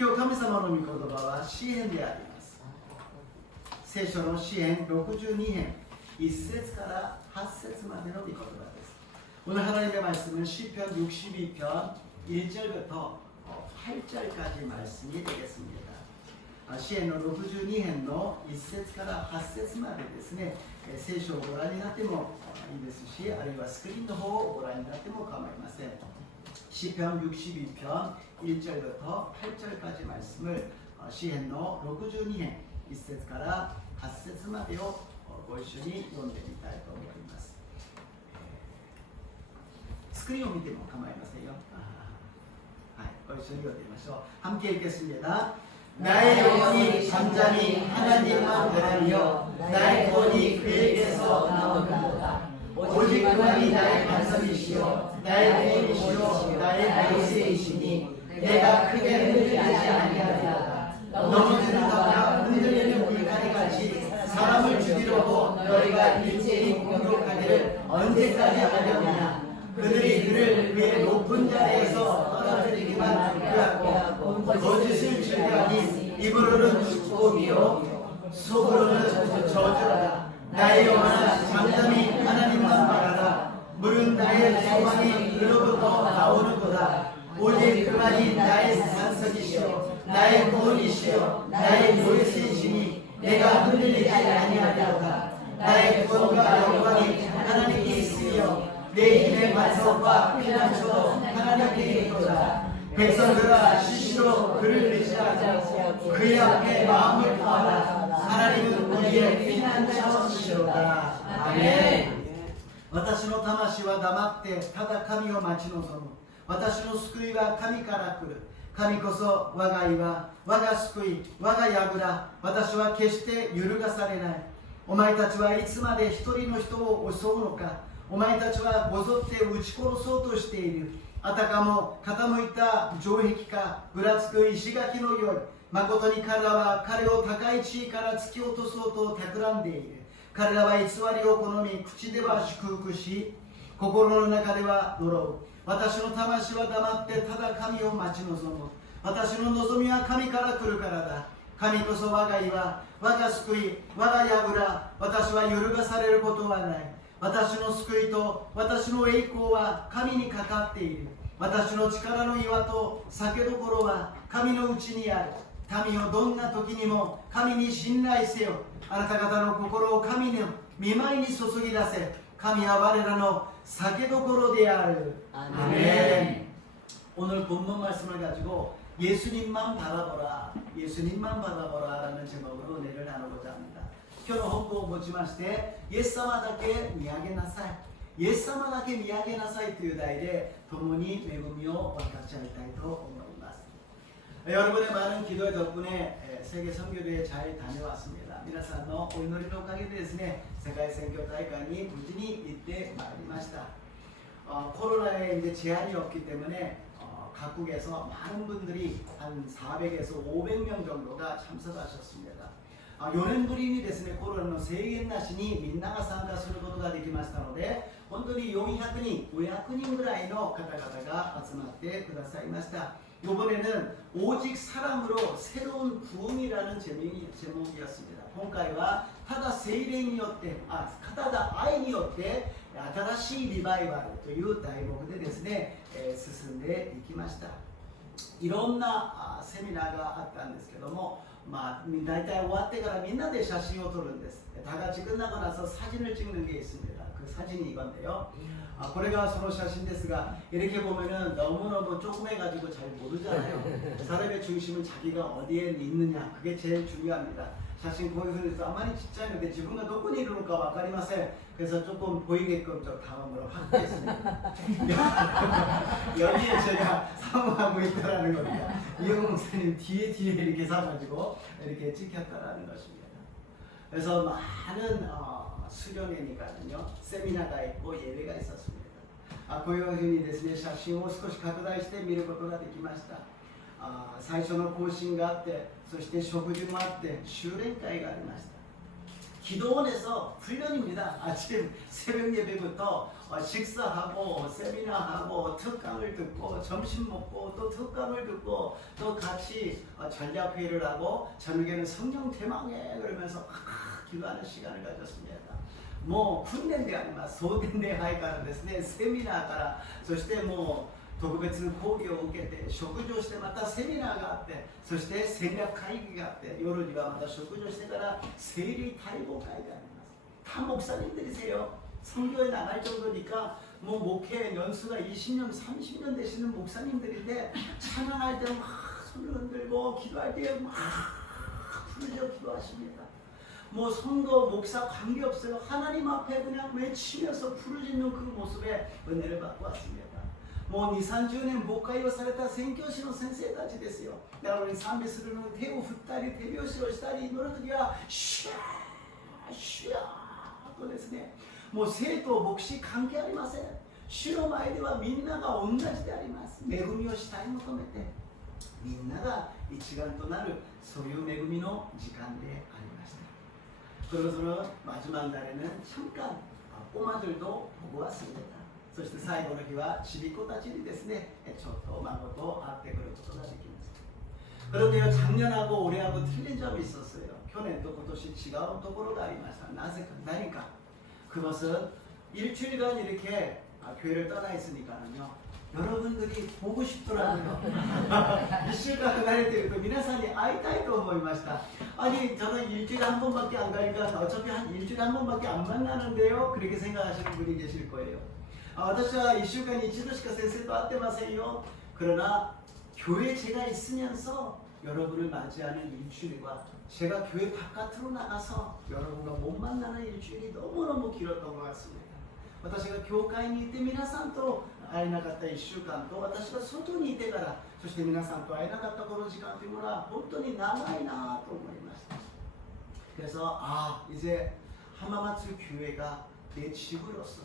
今日神様の御言葉は詩編であります。聖書の詩編62編1節から8節までの御言葉です。오늘 하나님의 말씀은 시편 62편 1절부터 8절까지 말씀이 되겠습니다. 詩編の62編の1節から8節までですね、聖書をご覧になってもいいですし、あるいはスクリーンの方をご覧になっても構いません。시편 62편 1절부터 8절까지 말씀을 시編の62編 1節から 8節までをご一緒に読んでみたいと思います。スクリーンを見ても構いませんよ。はい、ご一緒に読んでみましょう。함께 읽겠습니다. 나의 영혼이 잠잠히 하나님만 바라며 나의 구원이 그에게서 나오는도다. 오직 그만이 나의 반석이시요 나의 구원이시요 나의 요새이시니 내가 크게 흔들리지 아니하리로다. 넘어지는 바가 흔들리는 물가리같이 사람을 죽이려고 너희가 일제히 공격하기를 언제까지 하려느냐. 그들이 그를 그의 높은 자리에서 떨어뜨리기만 하고 거짓을 즐겨하니 입으로는 축복이요 속으로는 저주로다. 나의 영혼아 잠잠히 하나님만 바라라. 물은 나의 소망이 그로부터 나오는도다. 오직 그만이 나의 반석이시요 나의 구원이시요 나의 요새이시니 내가 흔들리지 아니하리로다. 나의 구원과 영광이 하나님께 있으며 내 힘의 반석과 피난처도 하나님께 있도다. 백성들아 시시로 그를 의지하자. 그의 앞에 마음을 파하라. 하나님은 우리의 피난처시로다. 아멘. 私の魂は黙ってただ神を待ち望む。私の救いは神から来る。神こそ我が岩、我が救い、我が櫓。私は決して揺るがされない。お前たちはいつまで一人の人を襲うのか。お前たちはこぞって撃ち殺そうとしている。あたかも傾いた城壁かぐらつく石垣のように。誠に彼らは彼を高い地位から突き落とそうと企んでいる。彼らは偽りを好み、口では祝福し、心の中では呪う。私の魂は黙ってただ神を待ち望む。私の望みは神から来るからだ。神こそ我が岩、我が救い、我が櫓。私は揺るがされることはない。私の救いと私の栄光は神にかかっている。私の力の岩と酒どころは神のうちにある。民よどんな時にも神に信頼せよ。あなた方の心を神の御前に注ぎ出せ。神は我らの酒どころである。아멘. 오늘 본문 말씀을 가지고 예수님만 바라보라, 예수님만 바라보라라는 제목으로 은혜를 나누고자 합니다. 今日の本文を持ちまして、イエス様だけ見上げなさい、イエス様だけ見上げなさいという題で共に恵みを分かち合いたいと思います。 여러분의 많은 기도의 덕분에 세계 선교대에 잘 다녀왔습니다. 皆さんのお祈りのおかげでですね、世界選挙大会に無事に行ってまいりました。 코로나에 이제 제한이 없기 때문에 각국에서 많은 분들이 한 400에서 500명 정도가 참석하셨습니다. 4年ぶりにですね、コロナの制限なしにみんなが参加することができましたので、本当に400人、500人ぐらいの方々が集まってくださいました。 이번에는 오직 사람으로 새로운 부흥이라는 제목이었습니다. 今回はただ聖霊によって、ただ愛によって新しいリバイバルという題目でですね、進んでいきました。いろんなセミナーがあったんですけども、大体終わってからみんなで写真を撮るんです。다 같이 끝나고 나서 사진을 찍는 게 있습니다. 그 사진이 이건데요. これがその写真ですが, 이렇게 보면은 너무너무 조그매가지고 잘 모르잖아요. 사람의 중심은 자기가 어디에 있느냐, 그게 제일 중요합니다. 写真こういう風にあまりちっちゃいので自分がどこにいるのか分かりません。 그래서 조금 보이게끔 좀 다음으로 확대했습니다. 여기에 제가 사모하고 있다라는 겁니다. 이영 목사님 뒤에 이렇게 사가지고 이렇게 찍혔다라는 것입니다. 그래서 많은 수련회니까요, 세미나가 있고 예배가 있었습니다. こういう風にですね、写真を少し拡大して見ることができました。 最初の更新があって、そして食事もあって、修練会がありました。 기도원에서 훈련입니다. 아침 새벽 예배부터 식사하고 세미나하고 특강을 듣고 점심 먹고 또 특강을 듣고 또 같이 전략회의를 하고 저녁에는 성령 대망회 그러면서 기도하는 시간을 가졌습니다. もう訓練であります。総伝礼拝からですね、セミナーから、そしてもう特別講義を受けて食事をしてまたセミナーがあって、そして戦略会議があって、夜にはまた食事をしてから聖霊対話会であります。다 목사님들이세요. 성교에 나갈 정도니까 뭐 목회 연수가 20년, 30년 되시는 목사님들인데 찬양할 때 막 손을 흔들고 기도할 때 막 부르짖어 기도하십니다. 뭐 성도, 목사 관계없어요. 하나님 앞에 그냥 외치면서 부르짖는 그 모습에 은혜를 받고 왔습니다. 뭐 2, 30年牧会をされた宣教師の先生たちですよ。だから賛美するのに手を振ったり手拍子をしたり祈るときはシューシューとですね、もう生徒牧師関係ありません。主の前ではみんなが同じであります。恵みを慕い求めてみんなが一丸となるそういう恵みの時間でありました。 그러고서는 마지막 날에는 잠깐 꼬마들도 보고 왔습니다. そして最後の日はちびっ子たちにですね、ちょっと孫と会ってくることができました。 그런데요, 작년하고 올해하고 틀린 점이 있었어요. 去年と今年違うところがありました。なぜか何か 그것은 일주일간 이렇게 교회를 떠나 있으니까는요, 여러분들이 보고 싶더라고요. 1週間離れていると皆さんに会いたいと思いました。 아니 저는 일주일에 한 번밖에 안 가니까 어차피 한 일주일에 한 번밖에 안 만나는데요. 그렇게 생각하시는 분이 계실 거예요. 私は1週間に1度しか先生と会ってませんよ. 그러나 교회 제가 있으면서 여러분을 맞이하는 일주일과 제가 교회 바깥으로 나가서 여러분과 못 만나는 일주일이 너무너무 길었던 것 같습니다. 私が教会にいて皆さんと会えなかった1週間と私が外にいてからそして皆さんと会えなかったこの時間というものは本当に長いなと思いました. 그래서 이제 하마마츠 교회가 내 집으로서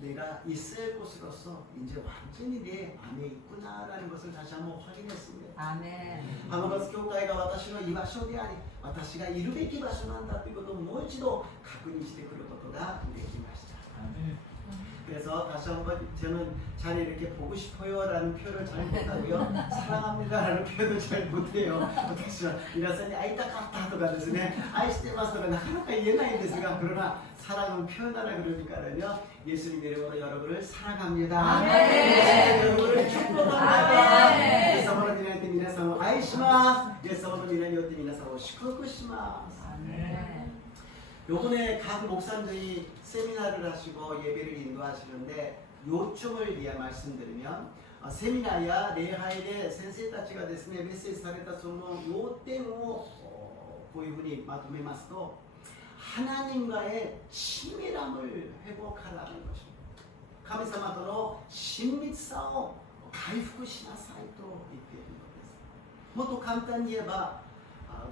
내가 있어야 할 곳으로서 이제 완전히 내 안에 있구나라는 것을 다시 한번 확인했습니다. 아멘. 하마마츠 교회가 私の居場所であり私がいるべき場所なんだということをもう一度確認してくることができました. 아멘. 그래서 다시 한번 저는 잘 이렇게 보고 싶어요 라는 표현을 잘 못하고요, 사랑합니다 라는 표현을 잘 못해요. 私は皆さんに会いたかったとかですね、愛してますとかなかなか言えないんですが, 그러나 사랑은 표현하라 그러니까는요, 예수님의 이름으로 여러분을 사랑합니다. 예수님의 여러분을 축복합니다. 예수님으로 인하여皆さんを愛します。예수님으로 인하여皆さんを祝福します。 요번에 각 목사님들이 세미나를 하시고 예배를 인도하시는데 요점을 말씀드리면, 세미나야礼拝で先生たちがですねメッセージされたその要点をこういうふうにまとめますと 하나님과의 친밀함을 회복하라는 것입니다. 神様との親密さを回復しなさいと言っているのです。もっと簡単に言えば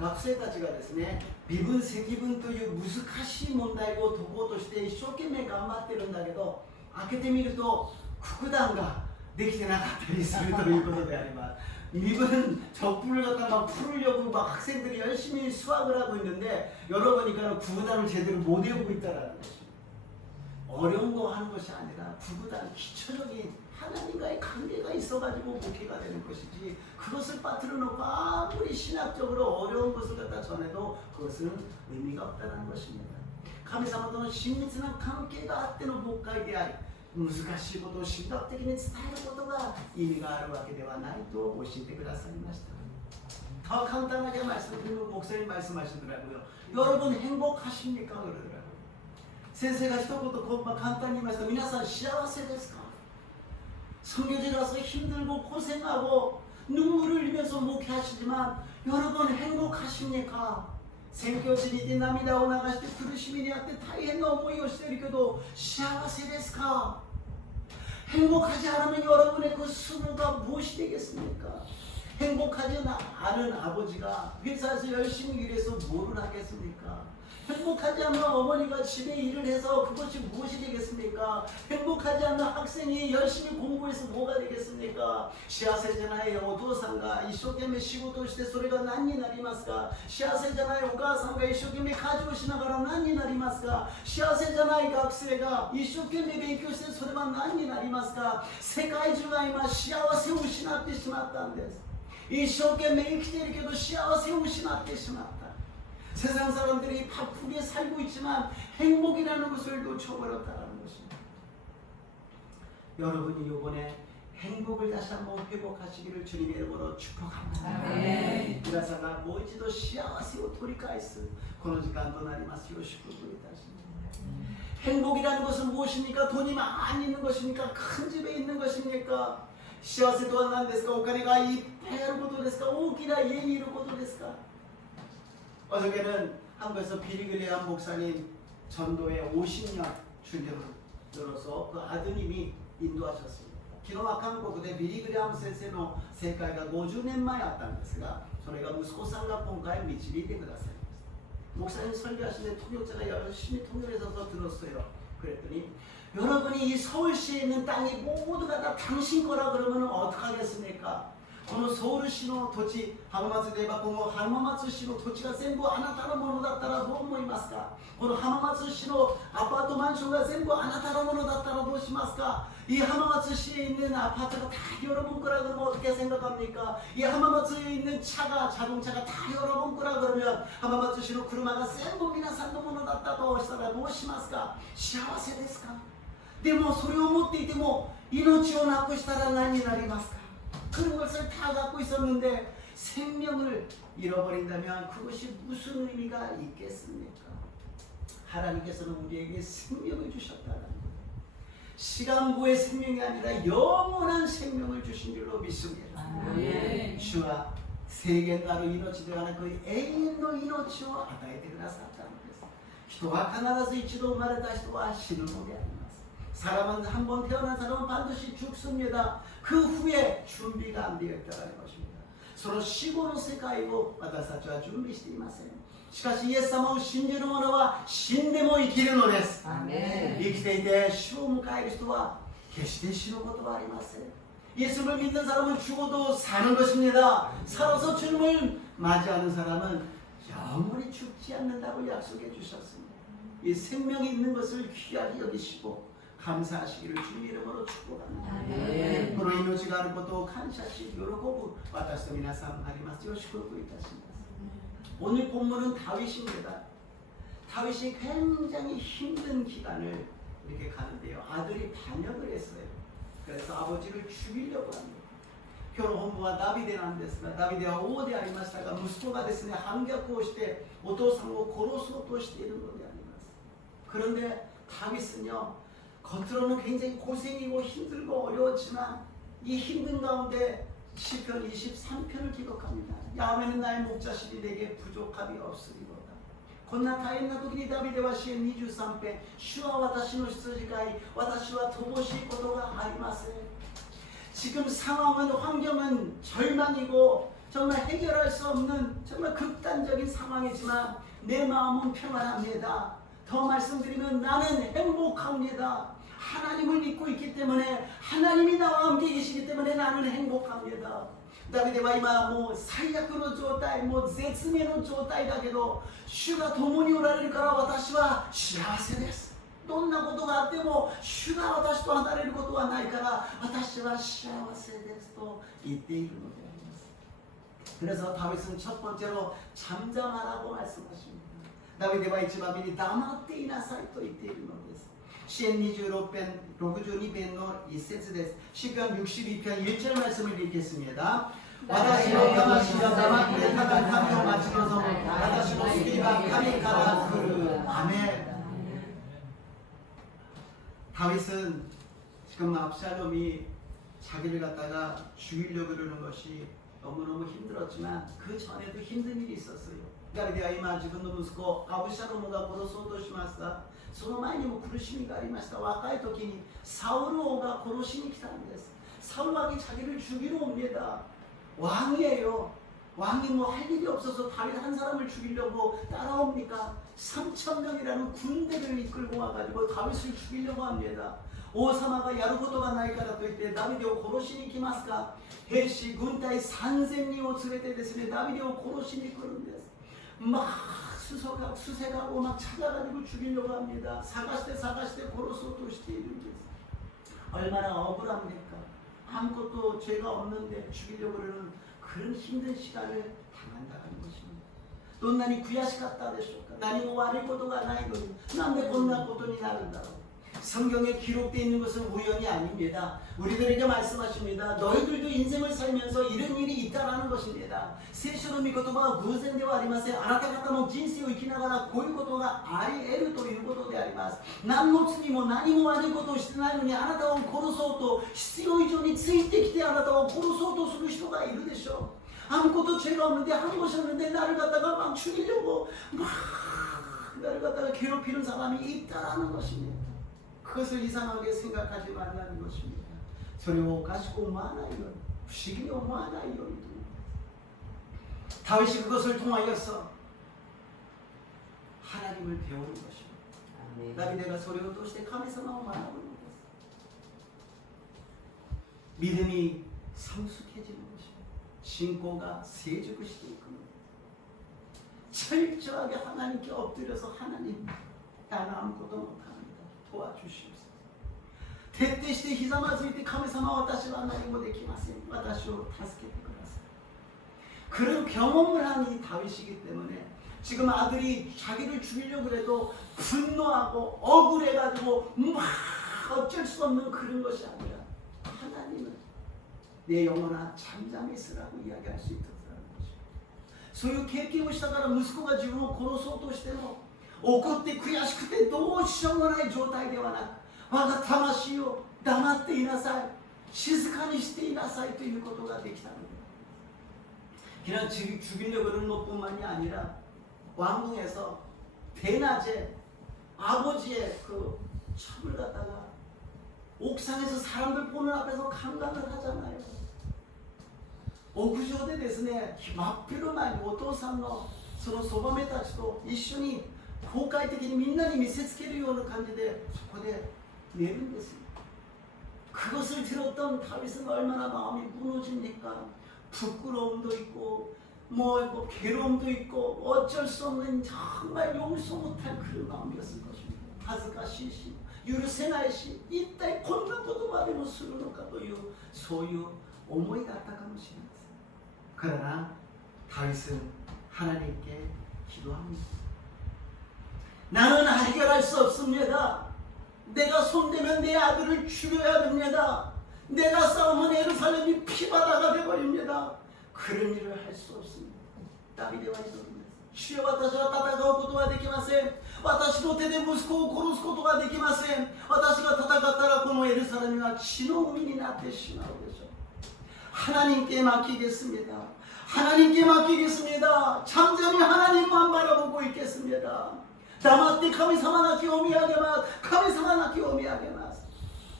学生たちがですね、微分積分という難しい問題を解こうとして一生懸命頑張ってるんだけど、開けてみると九九段ができてなかったりするということであります。 미분 적분을 갖다 막 풀으려고 막 학생들이 열심히 수학을 하고 있는데 열어보니까 구구단을 제대로 못 외우고 있다라는 것입니다. 어려운 거 하는 것이 아니라 구구단 기초적인 하나님과의 관계가 있어가지고 목회가 되는 것이지, 그것을 빠뜨려 놓고 아무리 신학적으로 어려운 것을 갖다 전해도 그것은 의미가 없다는 것입니다. 神様との親密な関係があっての牧会であり、難しいことを神学的に伝えることが意味があるわけではないと教えてくださいました. 더 간단하게 말씀드리면 목사님 말씀하시더라고요. 여러분 행복하십니까? 그러더라고요. 선생가 히토言 간단히 말해서 皆さん幸せですか? 선교지라서 힘들고 고생하고 눈물을 흘리면서 목회하시지만 여러분 행복하십니까? 宣教師にいて涙を流して苦しみにあって大変な思いをしているけど幸せですか? 행복하지 않으면 여러분의 그 수고가 무엇이 되겠습니까? 행복하지 않은 아버지가 회사에서 열심히 일해서 뭐를 하겠습니까? 행복하지 않는 어머니가 집에 일을 해서 그것이 무엇이 되겠습니까? 행복하지 않는 학생이 열심히 공부해서 뭐가 되겠습니까? 幸せじゃないお父さんが一生懸命仕事をしてそれが何になりますか？幸せじゃないお母さんが一生懸命家事をしながら何になりますか？幸せじゃない学生が一生懸命勉強してそれは何になりますか？世界中が今幸せを失ってしまったんです。一生懸命生きているけど幸せを失ってしまった。 세상 사람들이 바쁘게 살고 있지만 행복이라는 것을 놓쳐버렸다는 것입니다. 여러분이 이번에 행복을 다시 한번 회복하시기를 주님의 이름으로 축복합니다.皆さんがもう一度幸せを取り返すこの時間となりますよう祝福いたします。 행복이라는 것은 무엇입니까? 돈이 많이 있는 것입니까? 큰 집에 있는 것입니까? 幸せとは何ですか? お金がいっぱいあることですか? 大きな家にいることですか? 어저께는 한국에서 비리그레한 목사님 전도에 50년 주년을 들어서 그 아드님이 인도하셨습니다. 昨日は韓国でビリグレアム先生の正会が50年前あったんですが、それが息子さんが今回導いてくださいました。 목사님 설교하시는데 통역자가 열심히 통역해서 들었어요. 그랬더니 여러분이 이 서울시에 있는 땅이 모두가 다 당신 거라 그러면 어떡하겠습니까? このソウル市の土地、浜松で言えばこの浜松市の土地が全部あなたのものだったらどう思いますか？この浜松市のアパートマンションが全部あなたのものだったらどうしますか? 이 하마마츠시에 있는 아파트가 다 여러분 거라 그러면 어떻게 생각합니까? 이 하마마츠에 있는 차가 자동차가 다 여러분 거라 그러면 하마마츠시의車が全部皆さんのものだったとしたらどうしますか? 幸せですか? でもそれを持っていても命をなくしたら何になりますか? 그런 것을 다 갖고 있었는데 생명을 잃어버린다면 그것이 무슨 의미가 있겠습니까? 하나님께서는 우리에게 생명을 주셨다는 거예요. 시간부의 생명이 아니라 영원한 생명을 주신 줄로 믿습니다. 주와 세계가로命ではなく永遠の命を与えてくださったのです。人は必ず一度生まれた人は死ぬのであります。 사람은 한 번 태어난 사람은 반드시 죽습니다. 그 후에 준비가 안 되어 있다는 것입니다. 서로 시고의 세계を 私たちは準備していません. しかしイエス様を信じる者は死んでも生きるのです. 生きていて死を迎える人は決して死ぬことはありません. 예수를 믿는 사람은 죽어도 사는 것입니다. 살아서 주님을 맞이하는 사람은 영원히 죽지 않는다고 약속해 주셨습니다. 이 생명이 있는 것을 귀하게 여기시고 감사하시기를 주님 이름으로 축복합니다. この命があることを感謝し喜ぶ私と皆さんありますよう祝福いたします. 오늘 본문은 다윗입니다. 다윗이 굉장히 힘든 기간을 이렇게 가는데요. 아들이 반역을 했어요. 그래서 아버지를 죽이려고 합니다. 今日の本文はダビデなんですが、ダビデは王でありましたが、息子がですね、反逆をしてお父さんを殺そうとしているのであります。 그런데 다윗은요, 겉으로는 굉장히 고생이고 힘들고 어려웠지만 이 힘든 가운데 시편 23편을 기록합니다. 야훼는 나의 목자시니 내게 부족함이 없으리로다. こんな大変な時にダビデは詩篇23編、主は私の羊飼い、私は乏しいことがありません. 지금 상황은 환경은 절망이고 정말 해결할 수 없는 정말 극단적인 상황이지만 내 마음은 평안합니다. 더 말씀드리면 나는 행복합니다. 하나님을 믿고 있기 때문에 하나님이 나와 함께 계시기 때문에 나는 행복합니다. 다비데와今もう最悪の状態、もう絶命の状態だけど主が共におられるから私は幸せです。どんなことがあっても主が私と離れることはないから私は幸せですと言っているのであります。 그래서 다윗은 첫 번째로 잠잠하라고 말씀하십니다. 다비데와 이치바민이 담아떼 이나사이 또言っているのです。 시편 26편 62편の一節です。 시편 62편 1절 말씀을 읽겠습니다. 私の魂が黙ってただ神を待ち望む。私の救いは神から来る。아멘. 다윗은 지금 압살롬이 자기를 갖다가 죽이려고 그러는 것이 너무너무 힘들었지만 그 전에도 힘든 일이 있었어요. 다비데가今自分の息子アブシャロムが殺そうとしました。その前にも苦しみがありました。若い時にサウル王が殺しに来たんです。사울왕이 자기를 죽이러 옵니다. 왕이에요. 왕이 뭐 할 일이 없어서 다윗 한 사람을 죽이려고 따라옵니까? 3,000명이라는 군대를 이끌고 와가지고 다윗을 죽이려고 합니다. 王様がやることがないからといってダビデを殺しに来ますか？兵士軍隊3000人を連れてですね、ダビデを殺しに来るんです。막 수색하고 막 찾아가지고 죽이려고 합니다. 사가시대殺そうとしているんです。 얼마나 억울합니까? 아무것도 죄가 없는데 죽이려고 그러는 그런 힘든 시간을 당한다는 것입니다. どんなに悔しかったでしょうか。何も悪いことがないのになんでこんなことになるんだろう。 성경에 기록되어 있는 것은 우연이 아닙니다. 우리들에게 말씀하십니다. 너희들도 인생을 살면서 이런 일이 있다라는 것입니다.聖書の御言葉は偶然ではありません。あなた方も人生を生きながらこういうことがあり得るということであります。何の罪も何も悪いことをしてないのにあなたを殺そうと必要以上についてきてあなたを殺そうとする人がいるでしょう。 아무것도 죄가 없는데 한 것이 없는데 나를 갖다가 막 죽이려고 막 나를 갖다가 괴롭히는 사람이 있다라는 것입니다. 그것을 이상하게 생각하지 말라는 것입니다. それをおかしく思わないように、不思議に思わないように。 다윗이 그것을 통하여서 하나님을 배우는 것입니다. 다비데가 소리를 통해 하나님을 만나는 것입니다. 믿음이 성숙해지는 것입니다. 신고가 세죽으시게 이끄는 철저하게 하나님께 엎드려서 하나님, 나는 아무것도 못합니다. 도와주시옵소서. 徹底してひざまずいて神様私は何もできません。私を助けてください. 그런 경험을 한 이 다윗이기 때문에 지금 아들이 자기를 죽이려고 해도 분노하고 억울해가지고 막 어쩔 수 없는 그런 것이 아니라 하나님은 내 영혼아 잠잠히 있으라고 이야기할 수 있다는 것입니다. そういう経験をしたから息子が自分を殺そうとしても怒って悔しくてどうしようもない状態ではなく、我が魂を黙っていなさい、静かにしていなさいということができたのです。 그냥 죽이려고 그러는 것뿐만이 아니라 왕궁에서 대낮에 아버지의 그 첩을 갖다가 옥상에서 사람들 보는 앞에서 강간을 하잖아요. 屋上でですね、真っ昼間にお父さんのそのそばめたちと一緒に公開的にみんなに見せつけるような感じでそこで寝るんです。 그것을 들었던 다윗은 얼마나 마음이 무너집니까? 부끄러움도 있고 뭐 괴로움도 있고 어쩔 수 없는 정말 용서 못할 그런 마음이었을 것입니다. 恥ずかしいし許せないし一体こんなことまでもするのかというそういう思いがあったかもしれません。 그러나 다윗은 하나님께 기도합니다. 나는 해결할 수 없습니다. 내가 손대면 내 아들을 죽여야 됩니다. 내가 싸우면 예루살렘이 피바다가 되어버립니다. 그런 일을 할 수 없습니다. 다비데와 기도합니다. 주여私は戦うことができません。私の手で息子を殺すことができません。私が戦ったらこのエルサレムは血の海になってしまうでしょう。 하나님께 맡기겠습니다. 하나님께 맡기겠습니다. 잠잠히 하나님만 바라보고 있겠습니다. 黙って神様だけを見上げます。神様だけを見上げます。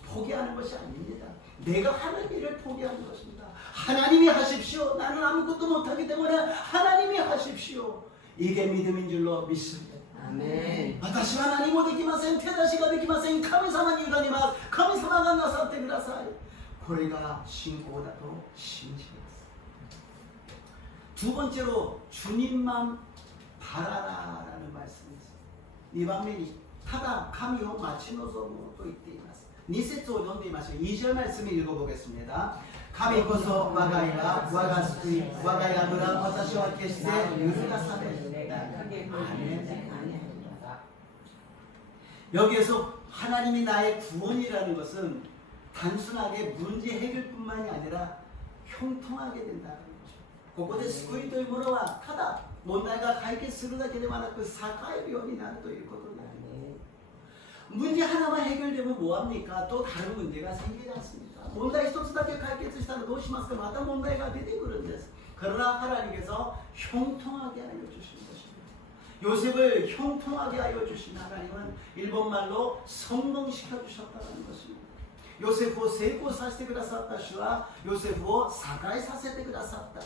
포기하는 것이 아닙니다. 내가 하는 일을 포기하는 것입니다. 하나님이 하십시오. 나는 아무것도 못하기 때문에 하나님이 하십시오. 이게 믿음인 줄로 믿습니다. 아멘. 私は何もできません。手出しができません。神様に委ねます。神様がなさってください。これが信仰だと信じます。 두 번째로 주님만 바라라라는 말씀입니다. 2番目にただ神を待ち望むと言っています。 2節を読んでみましょう。 2절 말씀을 읽어보겠습니다. 神こそ我が家が我が救い我が家が私は決して揺るがされる。 여기에서 하나님이 나의 구원이라는 것은 단순하게 문제 해결뿐만이 아니라 형통하게 된다는 거죠. ここで救いというものはただ問題が解決するだけではなく栄えるようになるということになります。 문제 하나만 해결되면 뭐합니까? 또 다른 문제가 생기지 않습니까? 문제 一つだけ解決したらどうしますか? 마다 문제가 出てくるんです. 그러나 하나님께서 형통하게 하여 주시는 것입니다. 요셉을 형통하게 하여 주신 하나님은 일본말로 성공시켜 주셨다는 것입니다. ヨセフを成功させてくださった主はヨセフを栄えさせてくださった。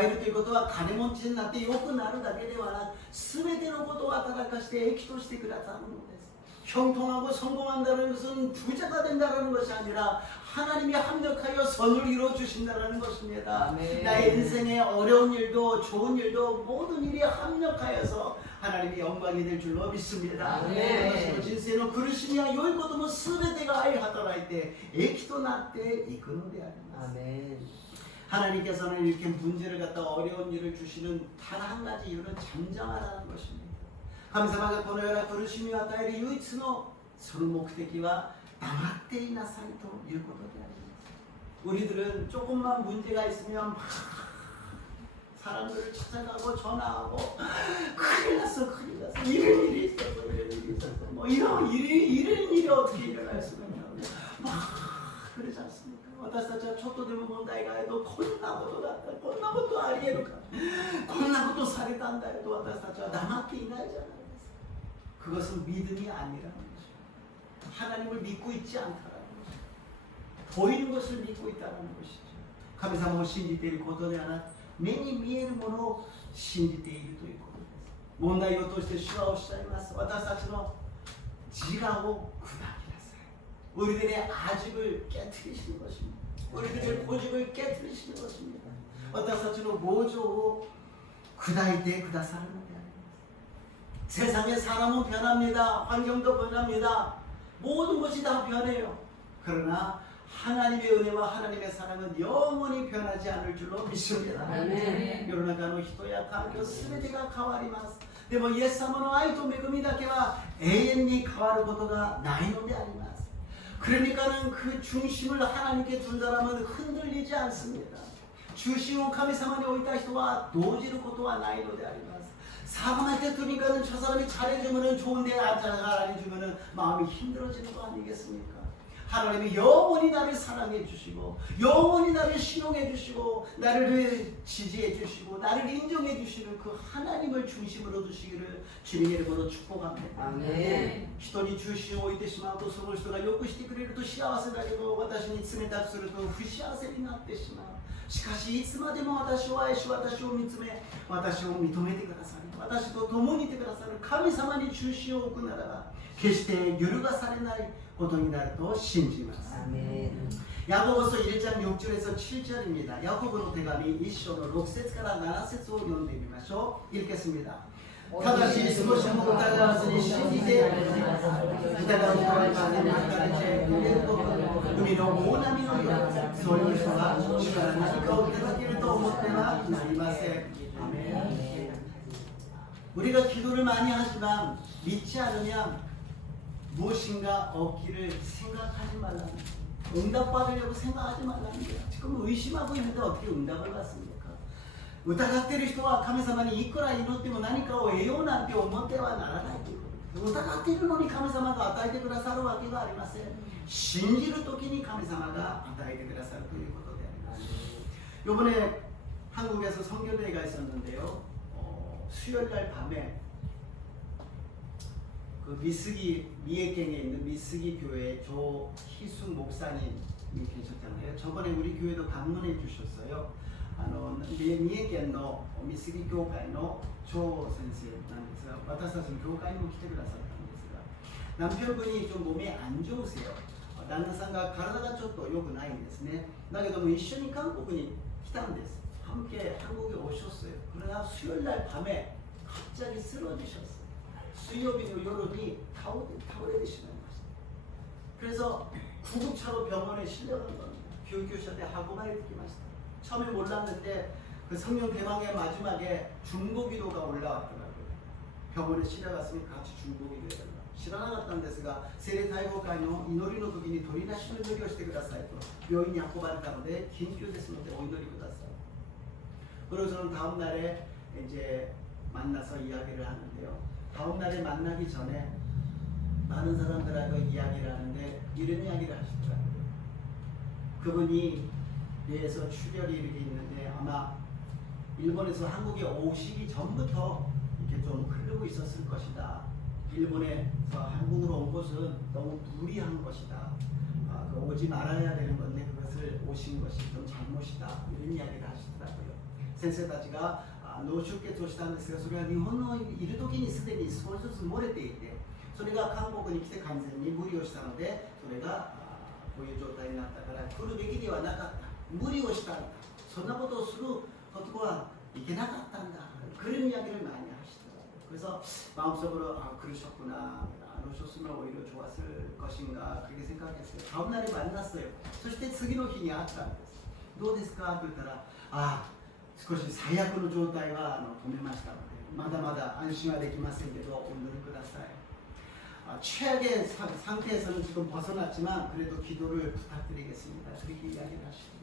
栄えるということは金持ちになって良くなるだけではなく全てのことを働かして益としてくださるのです。 형통하고 성공한다는 것은 부자가 된다는 것이 아니라 하나님이 합력하여 선을 이루어 주신다는 것입니다. 아멘. 나의 인생의 어려운 일도 좋은 일도 모든 일이 합력하여서 하나님이 영광이 될 줄로 믿습니다. 아멘. 人生の苦しみや良いことも全てが相働いて益となっていくのであります。 아멘. 하나님께서는 이렇게 문제를 갖다 어려운 일을 주시는 단 한 가지 이유는 잠잠하라는 것입니다. 神様がこのような苦しみを与える唯一のその目的は黙っていなさいということであります。 우리들은 조금만 문제가 있으면 막 사람들을 찾아가고 전화하고 큰일 났어 이런 일이 있었어 뭐 이런 일이 어떻게 일어날 수가 있냐고 막 그러지 않습니까? 私たちはちょっとでも問題があるとこんなことだったこんなことありえるかこんなことされたんだよと私たちは黙っていないじゃないですか。 그것은 믿음이 아니라는 것이죠. 하나님을 믿고 있지 않다라는 것이죠. 보이는 것을 믿고 있다는 것이죠. 神様を信じていることではなく目に見えるものを信じているということです。問題を通して主はおっしゃいます。私たちの自我を砕きなさい。 우리들의 아집을 깨트리시는 것입니다. 우리들의 고집을 깨트리시는 것입니다. 私たちの強情を砕いてくださるのであります。 세상의 사람은 변합니다. 환경도 변합니다. 모든 것이 다 변해요. 그러나 하나님의 은혜와 하나님의 사랑은 영원히 변하지 않을 줄로 믿습니다. 아멘. 世の中の人や環境全てが変わります。でもイエス様の愛と恵みだけは永遠に変わることがないのであります。 그러니까는 그 중심을 하나님께 둔 사람은 흔들리지 않습니다. 중심은 神様に置いた人は動じることはないのであります。 사람한테 두니까는 저 사람이 잘해주면은 좋은데 잘해주면은 마음이 힘들어지는 거 아니겠습니까? 하나님이 영원히 나를 사랑해 주시고 영원히 나를 신용해 주시고 나를 지지해 주시고 나를 인정해 주시는 그 하나님을 중심으로 두시기를 주님의 이름으로 축복합니다. 아멘. 人に中心を置いてしまうとその人がよくしてくれると幸せだけど私に冷たくすると不幸せになってしまう。しかしいつまでも私を愛し私を見つめ私を認めてくださり私と共にいてくださる神様に中心を置くならば決して揺るがされないことになると信じます。 아멘. 야고보서 1장 6절에서 7절입니다. 야고보의 대감이 1장 6節から 7節を読んでみましょう。 읽겠습니다. ただし少しも疑わずに信じて疑う人は風に吹かれて揺れると海の大波のようにそういう人は主から何かをいただけると思ってはなりません。 아멘. 우리가 기도를 많이 하지만 믿지 않으면 무엇인가 없기를 생각하지 말라는 거예요. 응답받으려고 생각하지 말라는 거예요. 지금 의심하고 있는데 어떻게 응답을 받습니까? 疑っている人は神様にいくら祈っても何かを得ようなんて思ってはならないということです。疑っているのに神様が与えてくださるわけがありません。信じる時に神様が与えてくださるということであります。 이번에 한국에서 선교대회가 있었는데요. 수요일날 밤에 그 미쓰기 미에갱에 있는 미쓰기 교회 조희숙 목사님이 계셨잖아요. 저번에 우리 교회도 방문해 주셨어요. 三重県の美杉教会の張先生なんですが私たちの教会にも来てくださったんですが 남편분이 좀 몸이 안 좋으세요.旦那さんが体がちょっと良くないんですね。だけども一緒に韓国に来たんです。 함께 한국에 오셨어요. 그러나 수요일날 밤에 갑자기 쓰러지셨어요. 수요일이요 여론이 타오르시는 것입니다. 그래서 구급차로 병원에 실려간 겁니다. 교육교실에 하고만이 듣기마시다. 처음에 몰랐는데 그 성령 대망의 마지막에 중보기도가 올라왔더라고요. 병원에 실려갔으니 같이 중보기도해달라. 실어나갔던 데서가 세례 다이고가이노 이노리노 도기니 도리나 신을してくださいと病院に運ばれたので緊急ですのでお祈りください. 그리고 저는 다음 날에 이제 만나서 이야기를 하는데요. 다음 날에 만나기 전에 많은 사람들하고 이야기를 하는데 이런 이야기를 하시더라고요. 그분이 뇌에서 출혈이 이렇게 있는데 아마 일본에서 한국에 오시기 전부터 이렇게 좀 흐르고 있었을 것이다. 일본에서 한국으로 온 것은 너무 무리한 것이다. 오지 말아야 되는 건데 그것을 오신 것이 좀 잘못이다 이런 이야기를 하시더라고요. 센세다치가 脳出血をしたんですが、それは日本のいる時にすでに少しずつ漏れていて、それが韓国に来て完全に無理をしたので、それがこういう状態になったから来るべきではなかった、無理をしたんだ、そんなことをすることはいけなかったんだ、 그런 이야기를 많이 하시더라고요. 그래서 마음속으로 그러셨구나, 안 오셨으면 오히려 좋았을 것인가 그렇게 생각했어요. 다음 날에 만났어요. そして次の日に会ったんです。どうですかと言ったら、少し最悪の状態は止めましたので、まだまだ安心はできませんけどお祈りください。 최악의 상태에서는 지금 벗어났지만 그래도 기도를 부탁드리겠습니다. 그렇게 이야기를 하시더라고요.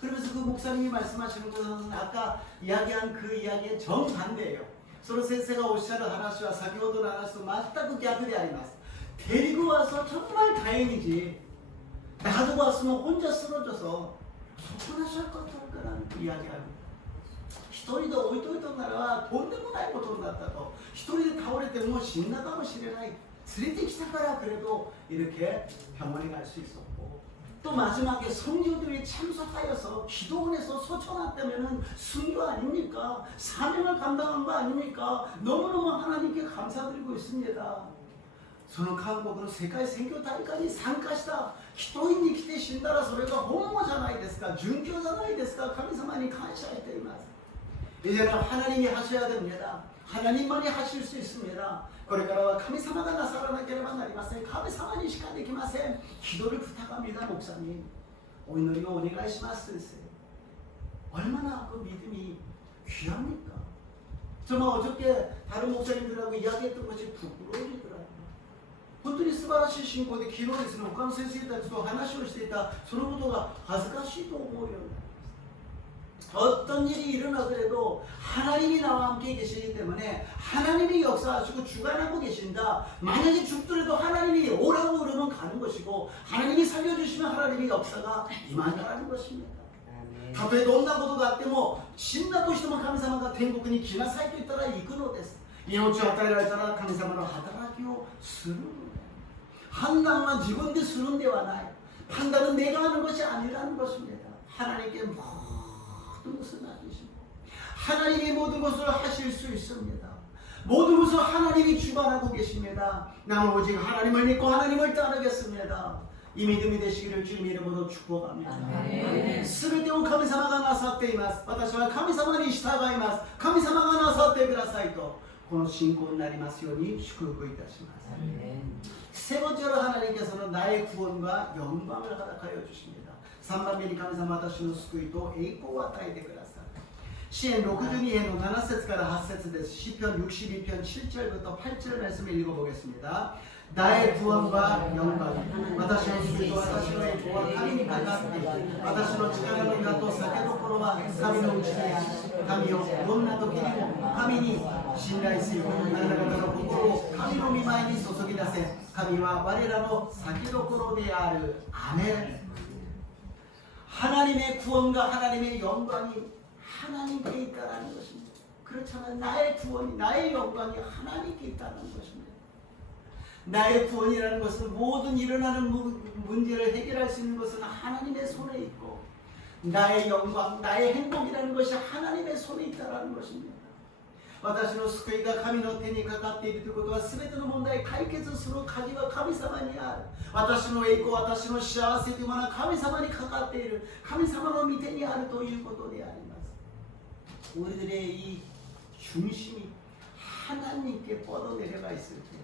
그러면서 그 목사님이 말씀하시는 것은 아까 이야기한 그 이야기의 정반대예요. 서로 센세가 오시자를 하나시와 사기오도 하나시도 맞다고 갸들이 아니마스. 데리고 와서 정말 다행이지, 놔두고 왔으면 혼자 쓰러져서 속편하실 것 같을 거라는 이야기합니다. 一人で置いといたならとんでもないことになったと、一人で倒れてもう死んだかもしれない、連れてきたから그래도 이렇게 병원에 갈 수 있었고, 또 마지막에 성도들이 참석하여서 기도원에서 소천했다면은 순교 아닙니까? 사명을 감당한 거 아닙니까? 너무너무 하나님께 감사드리고 있습니다. その韓国の世界選挙大会に参加した一人に来て死んだらそれが本望じゃないですか、殉教じゃないですか。神様に感謝しています。 이제는 하나님이 하셔야 됩니다. 하나님만이 하실 수 있습니다. これからは神様がなさらなければなりません。神様にしかできません。 기도를 부탁합니다. 목사님, 오祈りをお願いします. 얼마나 그 믿음이 귀합니까? 정말 어저께 다른 목사님들하고 이야기했던 것이 부끄러워지더라고요. 本当に素晴らしい信仰で、昨日ですね、他の先生たちと話をしていたそのことが恥ずかしいと思うようになります。 어떤 일이 일어나더라도 하나님이 나와 함께 계시기 때문에 하나님이 역사하시고 주관하고 계신다. 만약에 죽더라도 하나님이 오라고 그러면 가는 것이고, 하나님이 살려주시면 하나님의 역사가 임한다는 것입니다. たとえどんなことがあっても、死んだとしても神様が天国に来なさいと言ったら行くのです。命を与えられたら神様の働きをするのです。판단은 自分でするんではない。 판단은 내가 하는 것이 아니라는 것입니다. 하나님께 모든 것을 맡기시고 하나님이 모든 것을 하실 수 있습니다. 모든 것을 하나님이 주관하고 계십니다. 나는 오직 하나님을 믿고 하나님을 따르겠습니다. 이 믿음이 되시기를 주님 이름으로 축복합니다. 全てを神様がなさっています。私は神様に従います。神様がなさってくださいと、この信仰になりますように祝福いたします。 세 번째로 하나님께서는 나의 구원과 영광을 허락하여 주십니다. 3番目に神様、私の救いと栄光を与えてください。詩篇62編の7節から8節です。詩篇62편 7절부터 8절 말씀을 읽어보겠습니다. 나의 구원과 영광, 私の救いと私の栄光は神にかかっている。私の力の岩と酒どころは神のうちにある。神よ、どんな時にも神に信頼せよ。あなた方の心を神の御前に注ぎ出せ。神は我らの酒どころである。アメン。 하나님의 구원과 하나님의 영광이 하나님께 있다는 것입니다. 그렇잖아요. 나의 구원이, 나의 영광이 하나님께 있다는 것입니다. 나의 구원이라는 것은 모든 일어나는 문제를 해결할 수 있는 것은 하나님의 손에 있고, 나의 영광, 나의 행복이라는 것이 하나님의 손에 있다는 것입니다. 私の救いが神の手にかかっているということは、全ての問題を解決する鍵は神様にある。私の栄光、私の幸せというものは神様にかかっている。神様の御手にあるということであります。 우리들의 이 중심이 하나님께 뻗어내려가 있을 때,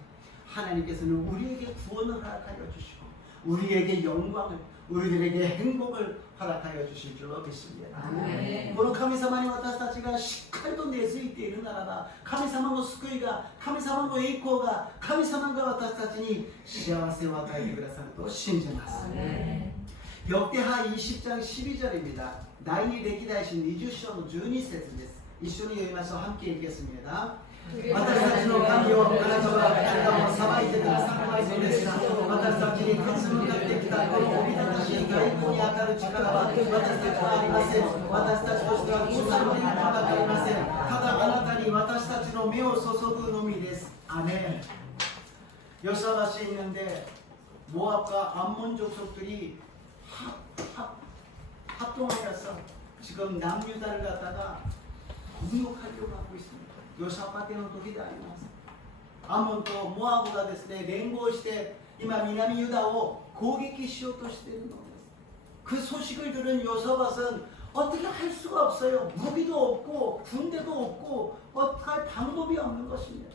하나님께서는 우리에게 구원을 허락하여 주시고, 우리에게 영광을, 우리들에게 행복을 허락하여 주실 줄로 믿습니다. この神様に私たちがしっかりと根付いているならば、神様の救いが、神様の栄光が、神様が私たちに幸せを与えてくださると信じます。 역대하 20장 12절입니다. 나이歴代史 20장 12節です。一緒に読みましょう。함께 읽겠습니다. 私たちの神を、あなたは彼らを裁いてくださるまいそうですが、私たちに立ち向かってきたこのおびただしい外交に当たる力は私たちはありません。私たちとしては主の霊がわかりません。ただあなたに私たちの目を注ぐのみです。アメン。 여사밭이 있는데 모압과 암몬 족속들이 합동하여서 지금 남유다를 갖다가 공격하려고 하고 있습니다. 요사파테는 도기다 아니마스. 암몬도 모압가ですね、連合して今南ユダを攻撃しようとしているのです。그 소식을 들은 요사밧은 어떻게 할 수가 없어요. 무기도 없고 군대도 없고 어떻게 할 방법이 없는 것입니다.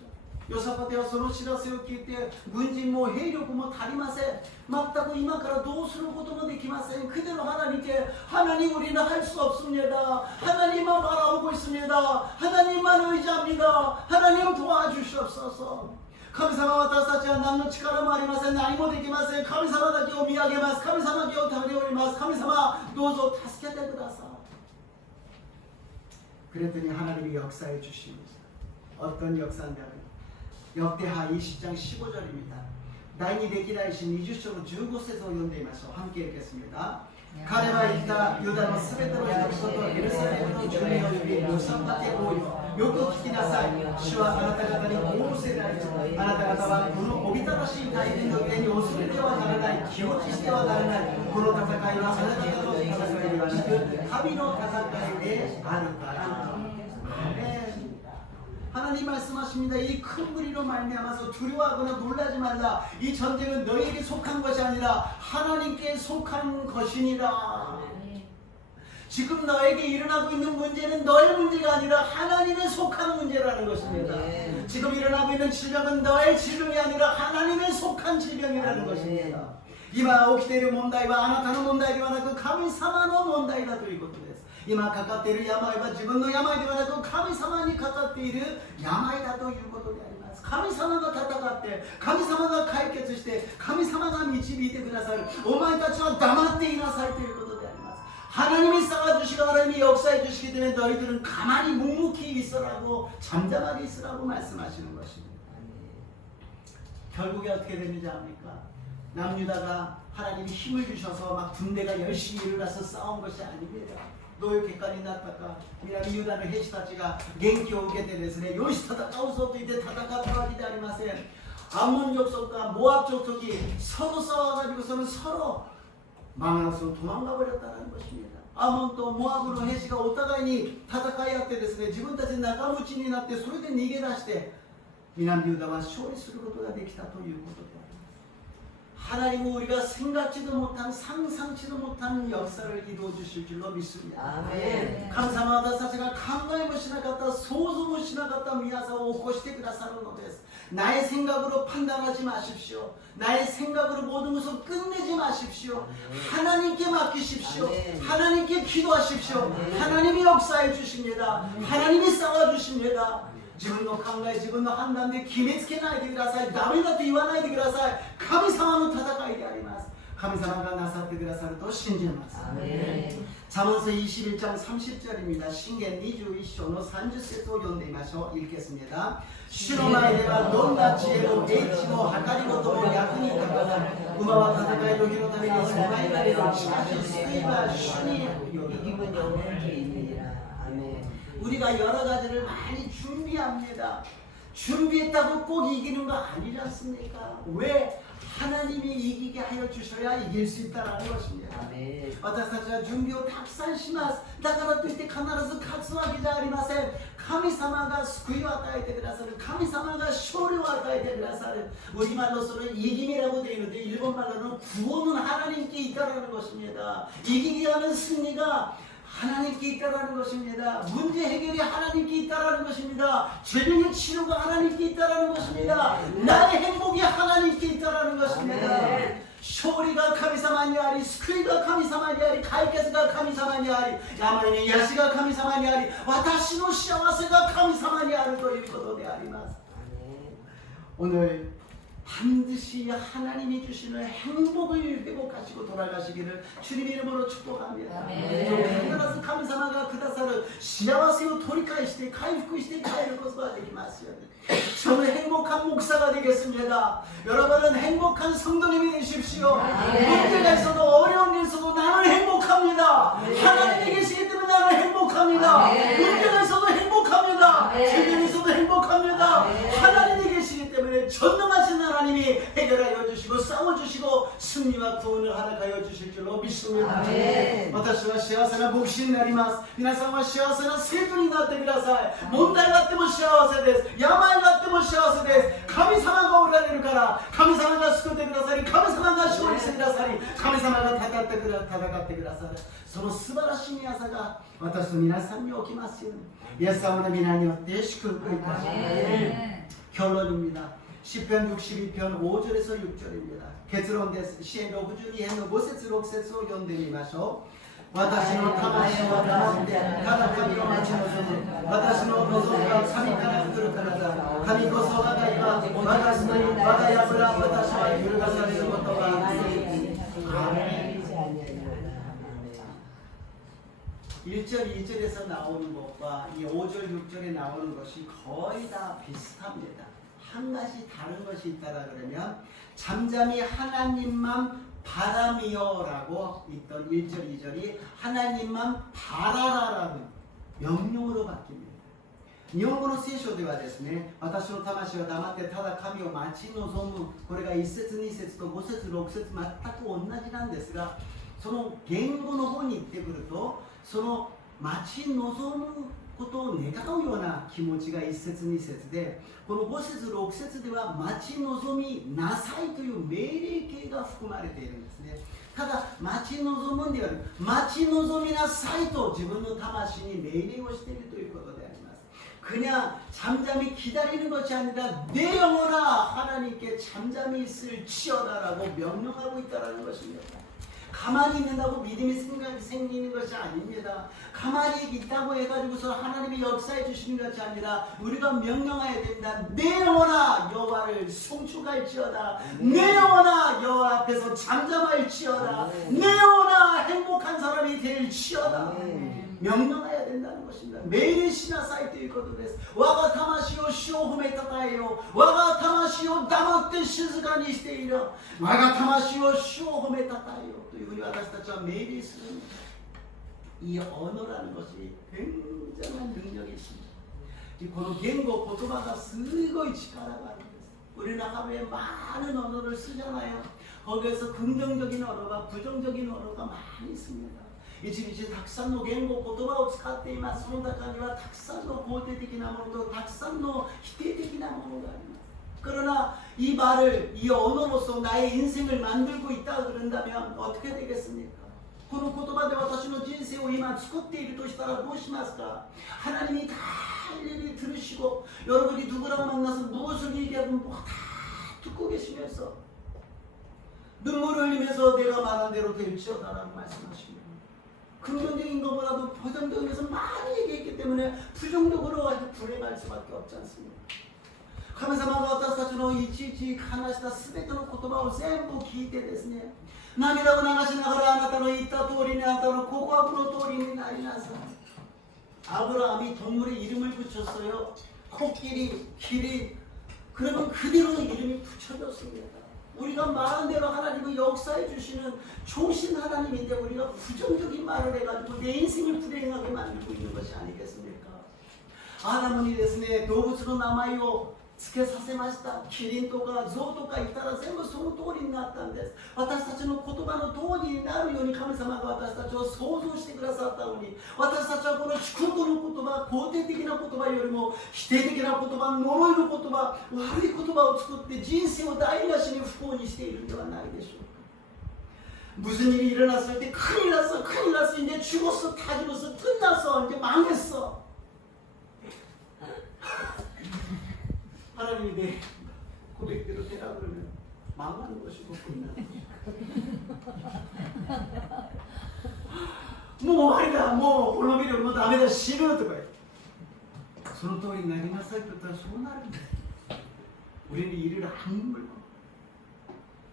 요사밧이その知らせを聞いて軍人も兵力も足りません。全く今からどうすることもできません。 그대로 하나님께 하나님 우리는 할 수 없습니다. 하나님만 바라보고 있습니다. 하나님만 의지합니다. 하나님 도와주시옵소서. 神様私たちは何の力もありません。何もできません。神様だけを見上げます。神様だけを食べております。神様どうぞ助けてください。 그랬더니 하나님이 역사해 주십니다. 어떤 역사인가요? 역대하 20장 15절입니다. 第二歴代史20章の15節を読んでいましょう。함께 읽겠습니다. 彼は言った。ユダのすべての人々とエルサレムの住民を呼び、ヨサパテ王よ、よく聞きなさい。主はあなた方にこうせられる。あなた方はこのおびただしい大変の上に恐れてはならない。気落ちしてはならない。この戦いはあなた方の戦いではなく、神の戦いであるから。 하나님 말씀하십니다. 이 큰 무리로 말미암아서 두려워하거나 놀라지 말라. 이 전쟁은 너에게 속한 것이 아니라 하나님께 속한 것이니라. 지금 너에게 일어나고 있는 문제는 너의 문제가 아니라 하나님에 속한 문제라는 것입니다. 지금 일어나고 있는 질병은 너의 질병이 아니라 하나님에 속한 질병이라는 것입니다. 今起きている問題はあなたの問題ではなく神様の問題だということです。 今かかっている病は自分の病ではなく神様にかかっている病だということであります。神様が戦って神様が解決して神様が導いてくださる。お前たちは黙っていなさいということであります。 하나님이 쌓아주시고 하나님이 역사해 주시기 때문에 너희들은 가만히 묵묵히 있으라고 잠잠하게 있으라고 말씀하시는 것입니다. 결국에 어떻게 되는지 압니까? 남유다가 하나님이 힘을 주셔서 막 군대가 열심히 일어나서 싸운 것이 아닙니다. どういう結果になったか、南ユダの兵士たちが元気を受けてですね、よし戦うぞと言って戦ったわけではありません。アンモン족속과 모압 족속이 서로 싸워가지고 서로 망하서 도망가 버렸다는 것입니다. 아몬도 모압으로 해시가お互いに戦い合ってですね、自分たちで仲間内になってそれで逃げ出して南ユダは勝利することができたということであります。 하나님은 우리가 생각지도 못한 상상치도 못한 역사를 이루어 주실 줄로 믿습니다. 아멘. 神様は私たちが考えもしなかった想像もしなかった宮沢を起こしてくださるのです。 나의 생각으로 판단하지 마십시오. 나의 생각으로 모든 것을 끝내지 마십시오. 하나님께 맡기십시오. 하나님께 기도하십시오. 하나님이 역사해 주십니다. 하나님이 싸워 주십니다. 自分の考え、自分の判断で決めつけないでください。ダメだと言わないでください。神様の戦いであります。神様がなさってくださると信じます。잠언서 21장 30절입니다. 신gen 21장の30節を読んでみましょう。 읽겠습니다. 主の前ではどんな知恵も英知も計りごとも役に立たない。馬は戦いの日のために備えられる。しかし救いは主による。 우리가 여러 가지를 많이 준비합니다. 준비했다고 꼭 이기는 거 아니지 않습니까? 왜? 하나님이 이기게 하여 주셔야 이길 수 있다는 것입니다. 私たちは準備をたくさんします。だからといって必ず勝つわけじゃありません。神様が救いを与えてくださる。神様が勝利を与えてくださる。우리말로서는 이김이라고 되어 있는데 일본말로는 구원은 하나님께 있다라는 것입니다. 이기게 하는 승리가 하나님께 있다라는 것입니다. 문제 해결이 하나님께 있다라는 것입니다. 죄병의 치료가 하나님께 있다라는 것입니다. 나의 행복이 하나님께 있다라는 것입니다.勝利が神様にあり、救いが神様にあり、解決が神様にあり、病に癒しが神様にあり、私の幸せが神様にあるということであります。 오늘 반드시 하나님이 주시는 행복을 회복하시고 돌아가시기를 주님 이름으로 축복합니다.必ず神様がくださる幸せを取り返して回復して帰ることができますように。 저는 행복한 목사가 되겠습니다. 여러분은 행복한 성도님이 되십시오. 문제가 있어도 어려운 일 있어도 나는 행복합니다. 하나님이 계시기 때문에 나는 행복합니다. 문제가 있어도 행복합니다. 질병이 있어도 행복합니다. 하나님이 계시기 때문에 전능하신 하나님이 해결하여 주시고 싸워주시고 승리와 구원을 허락하여 주실 줄로 믿습니다. 아멘. 私は幸せな牧師になります。皆さんは幸せな生徒になってください。問題があっても幸せです。病があっても幸せです。神様がおられるから、神様が救ってくださり、神様が勝利してくださり、神様が戦ってくださる。その素晴らしい宮さが私と皆さんに起きますように。イエス様の皆によって祝福いたします。 결론입니다. 시편 62편 5절에서 6절입니다. 결론です. 시편 62편 5節 6節を読んでみましょう。私の魂は黙ってただ神を待ち望む。私の望みは神から来るからだ。神こそ我が岩、我が住み、我が櫓、私は揺るがされることがない。 1절, 2절에서 나오는 것과 이 5절, 6절에 나오는 것이 거의 다 비슷합니다. 한 가지 다른 것이 있다라 그러면 잠잠히 하나님만 바라미어라고 있던 1절, 2절이 하나님만 바라라라는 명령으로 바뀝니다. 日本語の聖書ではですね、私の魂は黙ってただ神を待ち望む。これが1節、2節と5節、6節全く同じなんですが、その言語の方に行ってくると、その待ち望むことを願うような気持ちが1節2節で、この5節6節では待ち望みなさいという命令形が含まれているんですね。ただ待ち望むんではなく、待ち望みなさいと自分の魂に命令をしているということであります。 그냥 잠잠히 기다리는 것이 아니라 내 영혼아 하나님께 잠잠히 있을지어다라고 명령하고 있다는 것입니다. 가만히 있는다고 믿음이 생기는 것이 아닙니다. 가만히 있다고 해가지고서 하나님이 역사해 주시는 것이 아니라 우리가 명령해야 된다. 내 영혼아 여호와를 송축할지어다. 내 영혼아 여호와 앞에서 잠잠할지어다. 내 영혼아 행복한 사람이 될지어다. 명령해야 된다는 것입니다. 매일 시나사이ということです。我が魂を主を褒めたたえよ。我が魂を黙って静かにしている。我が魂を主を褒めたたえよ。というふうに私たちは命令するんです。이 언어라는 것이 굉장한 능력이 있습니다. 이言語, 言葉がすごい力があるんです。 우리는 하루에 많은 언어를 쓰잖아요. 거기에서 긍정적인 언어가 부정적인 언어가 많이 있습니다. 一日たくさんの言語、言葉を使っています。その中にはたくさんの肯定的なものとたくさんの否定的なものがあります。 그러나 이 말을, 이 언어로서 나의 인생을 만들고 있다 그런다면 어떻게 되겠습니까? この言葉で私の人生を今作っているとしたらどうしますか? 하나님이 다 일일이 들으시고 여러분이 누구랑 만나서 무엇을 얘기하든 다 듣고 계시면서 눈물을 흘리면서 내가 말한 대로 될지어다라고 말씀하십니다. 긍정적인 것보다도 부정적인 것을 많이 얘기했기 때문에 부정적으로 불행할 수밖에 없지 않습니까? 神様が私たちのいちいち話したすべての言葉を全部聞いてですね、涙を流しながらあなたの言った通りにあなたの告白の通りになりなさい。 아브라함이 동물에 이름을 붙였어요. 코끼리, 기린. 그러면 그대로 이름이 붙여졌습니다. 우리가 말한 대로 하나님은 역사해 주시는 좋으신 하나님인데 우리가 부정적인 말을 해가지고 내 인생을 불행하게 만들고 있는 것이 아니겠습니까? 아담은ですね、動物の名前を付けさせました。キリンとかゾウとかいたら全部その通りになったんです。私たちの言葉の通りになるように神様が私たちを創造してくださったのに、私たちはこの祝福の言葉、肯定的な言葉よりも否定的な言葉、呪いの言葉、悪い言葉を作って人生を台無しに不幸にしているんではないでしょうか。 무슨 일이 일어났을 때 큰일 났어, 큰일 났어, 이제 죽었어, 다 죽었어, 끝났어, 이제 망했어. 하나님이 내 고백대로 되라 그러면 망하는 것이고 끝나. 뭐 말이다, 뭐 홀로비를 뭐 남에다 싫어とか. その通りになりなさいと言ったらそうなるんです. 우리는 이를 안 물고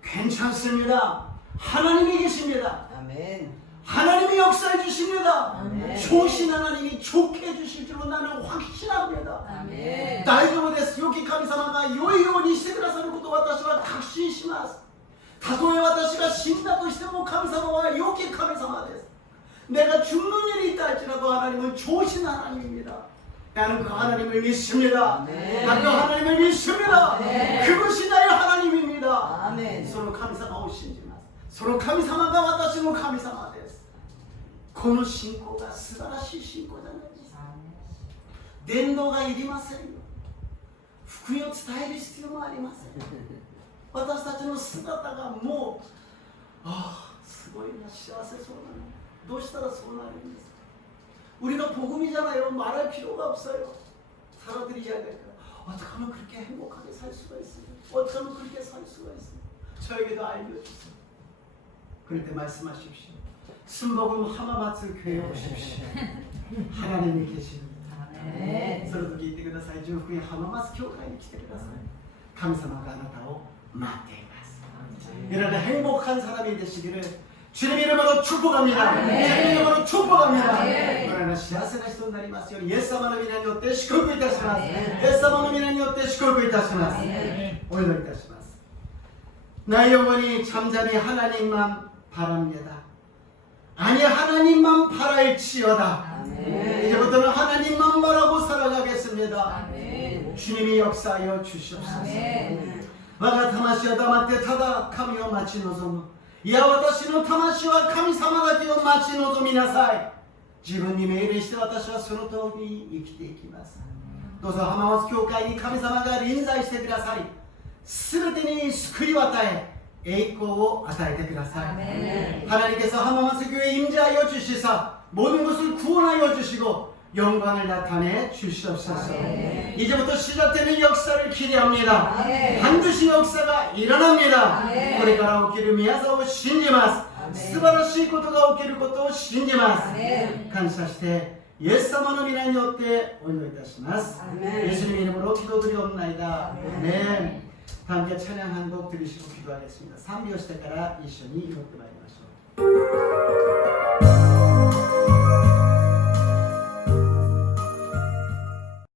괜찮습니다. 하나님이 계십니다. 아멘. 하나님이 역사해 주십니다. 아멘. 좋으신 하나님이 좋게 해주실 줄로 나는 확신합니다. 아멘. 大丈夫です。良き神様が良いようにしてくださることを私は確信します。たとえ私が死んだとしても神様は良き神様です。 내가 죽는 일이 있다 할지라도 하나님은 좋으신 하나님입니다. 나는 그 하나님을 믿습니다. 나는 그 하나님을 믿습니다. 그것이 나의 하나님입니다. 합니다. 아멘. その神様を信じます。その神様が私の神様です。この信仰が素晴らしい信仰じゃないですか。伝道がいりませんよ。福音を伝える必要もありません。私たちの姿がもう、ああ、すごいな、幸せそうだな。どうしたらそうなるんですか。 우리가 복음이잖아요. 말할 필요가 없어요. 사람들이 이야기할까요? 어떻게 하면 그렇게 행복하게 살 수가 있어요? 어떻게 하면 그렇게 살 수가 있어요? 저에게도 알려주세요. 그럴 때 말씀하십시오. 순복음 하마마트 교회에 오십시오. 하나님이 계십니다. その時言ってください。重複浜松教会に来てください。神様があなたを待っています。 이러나 행복한 사람이 되시기를 주님 이름으로 축복합니다. 주님 이름으로 축복합니다. 그러나 幸せな人になりますようにイエス様の皆によって祝福いたします。イエス様の皆によって祝福いたします。お祈りいたします。 나의 영혼이 잠잠히 하나님만 바랍니다. 아니 하나님만 바랄지어다. 이제부터는 하나님만 바라고 살아가겠습니다. 주님이 역사하여 주시옵소서. 我が魂は黙ってただ神を待ち望む。いや私の魂は神様だけを待ち望みなさい。自分に命令して私はその通りに生きていきます。どうぞ浜松教会に神様が臨在してくださり、全てに救いを与え栄光を与えてください。 하나님께서浜松교회에 임재하여 주시사 모든 것을 구원하여 주시고 영광을 나타내 주시옵소서. 이제부터 시작되는 역사를 기대합니다. 반드시 역사가 일어납니다. これから起きる宮沢を信じます。素晴らしいことが起きることを信じます。感謝してイエス様の皆によってお祈りいたします。 예수님 이름으로 기도드리옵나이다. 아멘. 다 함께 찬양 한 곡 들으시고 기도하겠습니다. 賛美をしてから一緒に祈ってまいりましょう。